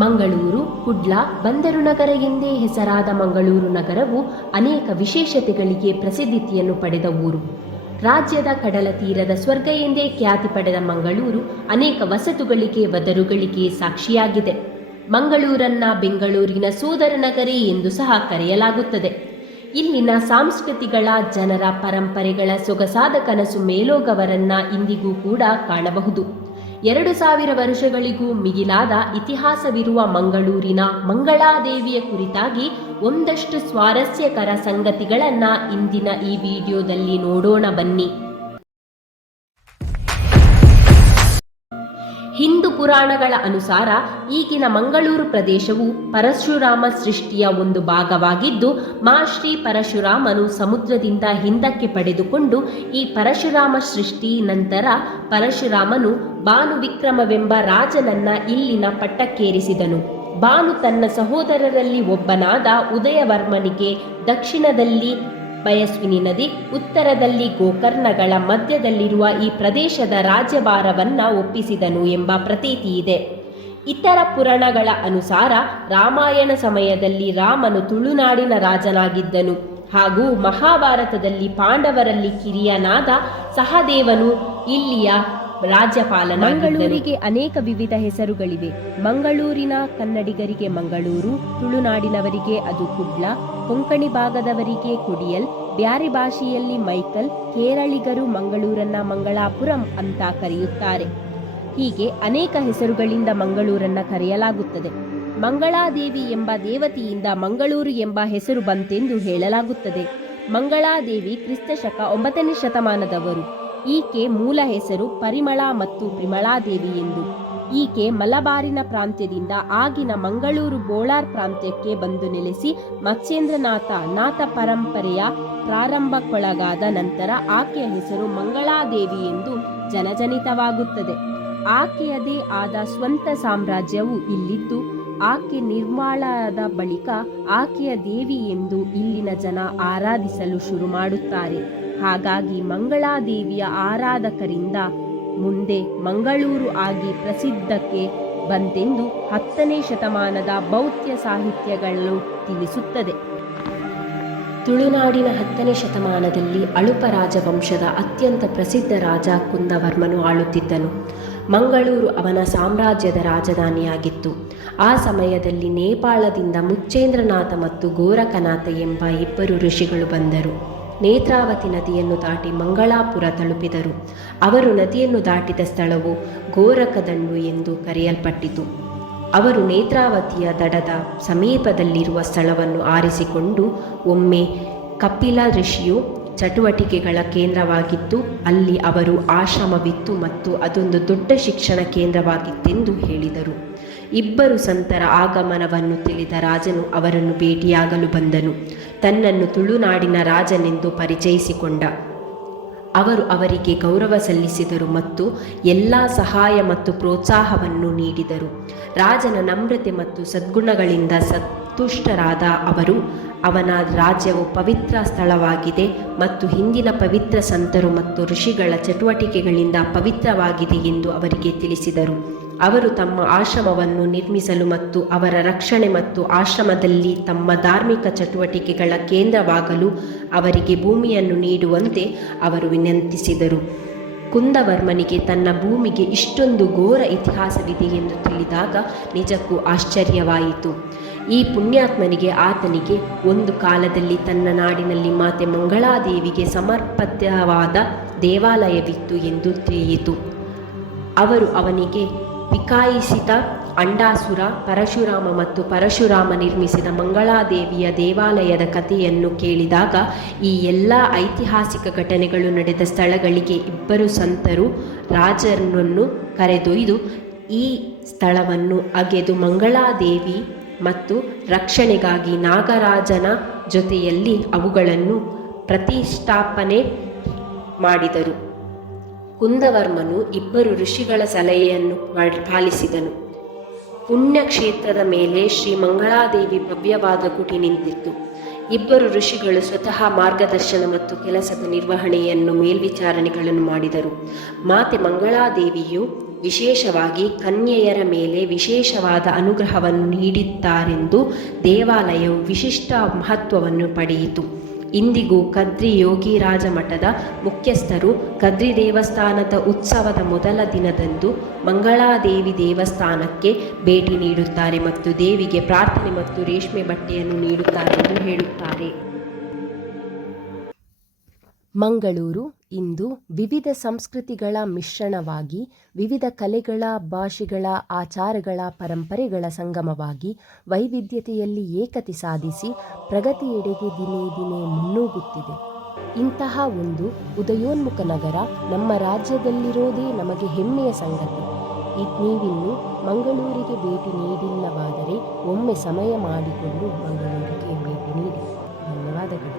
ಮಂಗಳೂರು, ಕುಡ್ಲ, ಬಂದರು ನಗರ ಎಂದೇ ಹೆಸರಾದ ಮಂಗಳೂರು ನಗರವು ಅನೇಕ ವಿಶೇಷತೆಗಳಿಗೆ ಪ್ರಸಿದ್ಧಿಯನ್ನು ಪಡೆದ ಊರು. ರಾಜ್ಯದ ಕಡಲ ತೀರದ ಸ್ವರ್ಗ ಎಂದೇ ಖ್ಯಾತಿ ಪಡೆದ ಮಂಗಳೂರು ಅನೇಕ ವಸತುಗಳಿಗೆ, ವದರುಗಳಿಗೆ ಸಾಕ್ಷಿಯಾಗಿದೆ. ಮಂಗಳೂರನ್ನ ಬೆಂಗಳೂರಿನ ಸೋದರ ನಗರಿ ಎಂದು ಸಹ ಕರೆಯಲಾಗುತ್ತದೆ. ಇಲ್ಲಿನ ಸಂಸ್ಕೃತಿಗಳ, ಜನರ ಪರಂಪರೆಗಳ ಸೊಗಸಾದ ಕನಸು ಮೇಲೋಗವರನ್ನ ಇಂದಿಗೂ ಕೂಡ ಕಾಣಬಹುದು. 2000 ವರ್ಷಗಳಿಗೂ ಮಿಗಿಲಾದ ಇತಿಹಾಸವಿರುವ ಮಂಗಳೂರಿನ ಮಂಗಳಾದೇವಿಯ ಕುರಿತಾಗಿ ಒಂದಷ್ಟು ಸ್ವಾರಸ್ಯಕರ ಸಂಗತಿಗಳನ್ನು ಇಂದಿನ ಈ ವಿಡಿಯೋದಲ್ಲಿ ನೋಡೋಣ ಬನ್ನಿ. ಹಿಂದೂ ಪುರಾಣಗಳ ಅನುಸಾರ ಈಗಿನ ಮಂಗಳೂರು ಪ್ರದೇಶವು ಪರಶುರಾಮ ಸೃಷ್ಟಿಯ ಒಂದು ಭಾಗವಾಗಿದ್ದು, ಶ್ರೀ ಪರಶುರಾಮನು ಸಮುದ್ರದಿಂದ ಹಿಂದಕ್ಕೆ ಪಡೆದುಕೊಂಡು ಈ ಪರಶುರಾಮ ಸೃಷ್ಟಿ ನಂತರ ಪರಶುರಾಮನು ಭಾನು ವಿಕ್ರಮವೆಂಬ ರಾಜನನ್ನ ಇಲ್ಲಿನ ಪಟ್ಟಕ್ಕೇರಿಸಿದನು. ಭಾನು ತನ್ನ ಸಹೋದರರಲ್ಲಿ ಒಬ್ಬನಾದ ಉದಯವರ್ಮನಿಗೆ ದಕ್ಷಿಣದಲ್ಲಿ ಬಯಸ್ವಿನಿ ನದಿ, ಉತ್ತರದಲ್ಲಿ ಗೋಕರ್ಣಗಳ ಮಧ್ಯದಲ್ಲಿರುವ ಈ ಪ್ರದೇಶದ ರಾಜ್ಯಭಾರವನ್ನ ಒಪ್ಪಿಸಿದನು ಎಂಬ ಪ್ರತೀತಿ ಇದೆ. ಇತರ ಪುರಾಣಗಳ ಅನುಸಾರ ರಾಮಾಯಣ ಸಮಯದಲ್ಲಿ ರಾಮನು ತುಳುನಾಡಿನ ರಾಜನಾಗಿದ್ದನು ಹಾಗೂ ಮಹಾಭಾರತದಲ್ಲಿ ಪಾಂಡವರಲ್ಲಿ ಕಿರಿಯನಾದ ಸಹದೇವನು ಇಲ್ಲಿಯ ರಾಜ್ಯಪಾಲನ. ಮಂಗಳೂರಿಗೆ ಅನೇಕ ವಿವಿಧ ಹೆಸರುಗಳಿವೆ. ಮಂಗಳೂರಿನ ಕನ್ನಡಿಗರಿಗೆ ಮಂಗಳೂರು, ತುಳುನಾಡಿನವರಿಗೆ ಅದು ಕುಡ್ಲ, ಕೊಂಕಣಿ ಭಾಗದವರಿಗೆ ಕುಡಿಯಲ್, ಬ್ಯಾರಿ ಭಾಷೆಯಲ್ಲಿ ಮೈಕಲ್, ಕೇರಳಿಗರು ಮಂಗಳೂರನ್ನ ಮಂಗಳಾಪುರಂ ಅಂತ ಕರೆಯುತ್ತಾರೆ. ಹೀಗೆ ಅನೇಕ ಹೆಸರುಗಳಿಂದ ಮಂಗಳೂರನ್ನ ಕರೆಯಲಾಗುತ್ತದೆ. ಮಂಗಳಾದೇವಿ ಎಂಬ ದೇವತೆಯಿಂದ ಮಂಗಳೂರು ಎಂಬ ಹೆಸರು ಬಂತೆಂದು ಹೇಳಲಾಗುತ್ತದೆ. ಮಂಗಳಾದೇವಿ ಕ್ರಿಸ್ತಶಕ 9ನೇ ಶತಮಾನದವರು. ಈಕೆ ಮೂಲ ಹೆಸರು ಪರಿಮಳ ಮತ್ತು ಪ್ರಿಮಳಾದೇವಿ ಎಂದು. ಈಕೆ ಮಲಬಾರಿನ ಪ್ರಾಂತ್ಯದಿಂದ ಆಗಿನ ಮಂಗಳೂರು ಬೋಳಾರ್ ಪ್ರಾಂತ್ಯಕ್ಕೆ ಬಂದು ನೆಲೆಸಿ ಮತ್ಸ್ಯೇಂದ್ರನಾಥ ಪರಂಪರೆಯ ಪ್ರಾರಂಭಕ್ಕೊಳಗಾದ ನಂತರ ಆಕೆಯ ಹೆಸರು ಮಂಗಳಾದೇವಿ ಎಂದು ಜನಜನಿತವಾಗುತ್ತದೆ. ಆಕೆಯದೇ ಆದ ಸ್ವಂತ ಸಾಮ್ರಾಜ್ಯವು ಇಲ್ಲಿದ್ದು, ಆಕೆ ನಿರ್ಮಾಣದ ಬಳಿಕ ಆಕೆಯ ದೇವಿ ಎಂದು ಇಲ್ಲಿನ ಜನ ಆರಾಧಿಸಲು ಶುರು ಮಾಡುತ್ತಾರೆ. ಹಾಗಾಗಿ ಮಂಗಳಾದೇವಿಯ ಆರಾಧಕರಿಂದ ಮುಂದೆ ಮಂಗಳೂರು ಆಗಿ ಪ್ರಸಿದ್ಧಕ್ಕೆ ಬಂತೆಂದು 10ನೇ ಶತಮಾನದ ಬೌದ್ಧ ಸಾಹಿತ್ಯಗಳು ತಿಳಿಸುತ್ತದೆ. ತುಳುನಾಡಿನ 10ನೇ ಶತಮಾನದಲ್ಲಿ ಅಳುಪ ರಾಜವಂಶದ ಅತ್ಯಂತ ಪ್ರಸಿದ್ಧ ರಾಜ ಕುಂದವರ್ಮನು ಆಳುತ್ತಿದ್ದನು. ಮಂಗಳೂರು ಅವನ ಸಾಮ್ರಾಜ್ಯದ ರಾಜಧಾನಿಯಾಗಿತ್ತು. ಆ ಸಮಯದಲ್ಲಿ ನೇಪಾಳದಿಂದ ಮುಚ್ಚೇಂದ್ರನಾಥ ಮತ್ತು ಗೋರಖನಾಥ ಎಂಬ 2 ಋಷಿಗಳು ಬಂದರು. ನೇತ್ರಾವತಿ ನದಿಯನ್ನು ದಾಟಿ ಮಂಗಳಾಪುರ ತಲುಪಿದರು. ಅವರು ನದಿಯನ್ನು ದಾಟಿದ ಸ್ಥಳವು ಗೋರಖದಂಡು ಎಂದು ಕರೆಯಲ್ಪಟ್ಟಿತು. ಅವರು ನೇತ್ರಾವತಿಯ ದಡದ ಸಮೀಪದಲ್ಲಿರುವ ಸ್ಥಳವನ್ನು ಆರಿಸಿಕೊಂಡು ಒಮ್ಮೆ ಕಪಿಲ ಋಷಿಯು ಚಟುವಟಿಕೆಗಳ ಕೇಂದ್ರವಾಗಿದ್ದು, ಅಲ್ಲಿ ಅವರು ಆಶ್ರಮವಿತ್ತು ಮತ್ತು ಅದೊಂದು ದೊಡ್ಡ ಶಿಕ್ಷಣ ಕೇಂದ್ರವಾಗಿತ್ತೆಂದು ಹೇಳಿದರು. 2 ಸಂತರ ಆಗಮನವನ್ನು ತಿಳಿದ ರಾಜನು ಅವರನ್ನು ಭೇಟಿಯಾಗಲು ಬಂದನು. ತನ್ನನ್ನು ತುಳುನಾಡಿನ ರಾಜನೆಂದು ಪರಿಚಯಿಸಿಕೊಂಡ. ಅವರು ಅವರಿಗೆ ಗೌರವ ಸಲ್ಲಿಸಿದರು ಮತ್ತು ಎಲ್ಲ ಸಹಾಯ ಮತ್ತು ಪ್ರೋತ್ಸಾಹವನ್ನು ನೀಡಿದರು. ರಾಜನ ನಮ್ರತೆ ಮತ್ತು ಸದ್ಗುಣಗಳಿಂದ ಸಂತುಷ್ಟರಾದ ಅವರು ಅವನ ರಾಜ್ಯವು ಪವಿತ್ರ ಸ್ಥಳವಾಗಿದೆ ಮತ್ತು ಹಿಂದಿನ ಪವಿತ್ರ ಸಂತರು ಮತ್ತು ಋಷಿಗಳ ಚಟುವಟಿಕೆಗಳಿಂದ ಪವಿತ್ರವಾಗಿದೆ ಎಂದು ಅವರಿಗೆ ತಿಳಿಸಿದರು. ಅವರು ತಮ್ಮ ಆಶ್ರಮವನ್ನು ನಿರ್ಮಿಸಲು ಮತ್ತು ಅವರ ರಕ್ಷಣೆ ಮತ್ತು ಆಶ್ರಮದಲ್ಲಿ ತಮ್ಮ ಧಾರ್ಮಿಕ ಚಟುವಟಿಕೆಗಳ ಕೇಂದ್ರವಾಗಲು ಅವರಿಗೆ ಭೂಮಿಯನ್ನು ನೀಡುವಂತೆ ಅವರು ವಿನಂತಿಸಿದರು. ಕುಂದವರ್ಮನಿಗೆ ತನ್ನ ಭೂಮಿಗೆ ಇಷ್ಟೊಂದು ಘೋರ ಇತಿಹಾಸವಿದೆ ಎಂದು ತಿಳಿದಾಗ ನಿಜಕ್ಕೂ ಆಶ್ಚರ್ಯವಾಯಿತು. ಈ ಪುಣ್ಯಾತ್ಮನಿಗೆ ಆತನಿಗೆ ಒಂದು ಕಾಲದಲ್ಲಿ ತನ್ನ ನಾಡಿನಲ್ಲಿ ಮಾತೆ ಮಂಗಳಾದೇವಿಗೆ ಸಮರ್ಪಿತವಾದ ದೇವಾಲಯವಿತ್ತು ಎಂದು ತಿಳಿಯಿತು. ಅವರು ಅವನಿಗೆ ವಿಕಾಯಿಸಿದ ಅಂಡಾಸುರ, ಪರಶುರಾಮ ಮತ್ತು ಪರಶುರಾಮ ನಿರ್ಮಿಸಿದ ಮಂಗಳಾದೇವಿಯ ದೇವಾಲಯದ ಕಥೆಯನ್ನು ಕೇಳಿದಾಗ ಈ ಎಲ್ಲ ಐತಿಹಾಸಿಕ ಘಟನೆಗಳು ನಡೆದ ಸ್ಥಳಗಳಿಗೆ 2 ಸಂತರು ರಾಜನನ್ನು ಕರೆದೊಯ್ದು ಈ ಸ್ಥಳವನ್ನು ಅಗೆದು ಮಂಗಳಾದೇವಿ ಮತ್ತು ರಕ್ಷಣೆಗಾಗಿ ನಾಗರಾಜನ ಜೊತೆಯಲ್ಲಿ ಅವುಗಳನ್ನು ಪ್ರತಿಷ್ಠಾಪನೆ ಮಾಡಿದರು. ಕುಂದವರ್ಮನು 2 ಋಷಿಗಳ ಸಲಹೆಯನ್ನು ಪಾಲಿಸಿದನು. ಪುಣ್ಯಕ್ಷೇತ್ರದ ಮೇಲೆ ಶ್ರೀ ಮಂಗಳಾದೇವಿ ಭವ್ಯವಾದ ಗುಡಿ ನಿಂತಿತ್ತು. ಇಬ್ಬರು ಋಷಿಗಳು ಸ್ವತಃ ಮಾರ್ಗದರ್ಶನ ಮತ್ತು ಕೆಲಸದ ನಿರ್ವಹಣೆಯನ್ನು ಮೇಲ್ವಿಚಾರಣೆಗಳನ್ನು ಮಾಡಿದರು. ಮಾತೆ ಮಂಗಳಾದೇವಿಯು ವಿಶೇಷವಾಗಿ ಕನ್ಯೆಯರ ಮೇಲೆ ವಿಶೇಷವಾದ ಅನುಗ್ರಹವನ್ನು ನೀಡಿದ್ದಾರೆಂದು ದೇವಾಲಯವು ವಿಶಿಷ್ಟ ಮಹತ್ವವನ್ನು ಪಡೆಯಿತು. ಇಂದಿಗೂ ಕದ್ರಿ ಯೋಗಿರಾಜ ಮಠದ ಮುಖ್ಯಸ್ಥರು ಕದ್ರಿ ದೇವಸ್ಥಾನದ ಉತ್ಸವದ ಮೊದಲ ದಿನದಂದು ಮಂಗಳಾದೇವಿ ದೇವಸ್ಥಾನಕ್ಕೆ ಭೇಟಿ ನೀಡುತ್ತಾರೆ ಮತ್ತು ದೇವಿಗೆ ಪ್ರಾರ್ಥನೆ ಮತ್ತು ರೇಷ್ಮೆ ಬಟ್ಟೆಯನ್ನು ನೀಡುತ್ತಾರೆ ಎಂದು ಹೇಳುತ್ತಾರೆ. ಮಂಗಳೂರು ಇಂದು ವಿವಿಧ ಸಂಸ್ಕೃತಿಗಳ ಮಿಶ್ರಣವಾಗಿ, ವಿವಿಧ ಕಲೆಗಳ, ಭಾಷೆಗಳ, ಆಚಾರಗಳ, ಪರಂಪರೆಗಳ ಸಂಗಮವಾಗಿ ವೈವಿಧ್ಯತೆಯಲ್ಲಿ ಏಕತೆ ಸಾಧಿಸಿ ಪ್ರಗತಿಯೆಡೆಗೆ ದಿನೇ ದಿನೇ ಮುನ್ನೂಗುತ್ತಿದೆ. ಇಂತಹ ಒಂದು ಉದಯೋನ್ಮುಖ ನಗರ ನಮ್ಮ ರಾಜ್ಯದಲ್ಲಿರೋದೇ ನಮಗೆ ಹೆಮ್ಮೆಯ ಸಂಗತಿ. ನೀವಿನ್ನೂ ಮಂಗಳೂರಿಗೆ ಭೇಟಿ ನೀಡಿಲ್ಲವಾದರೆ ಒಮ್ಮೆ ಸಮಯ ಮಾಡಿಕೊಂಡು ಮಂಗಳೂರಿಗೆ ಭೇಟಿ ನೀಡಿ. ಧನ್ಯವಾದಗಳು.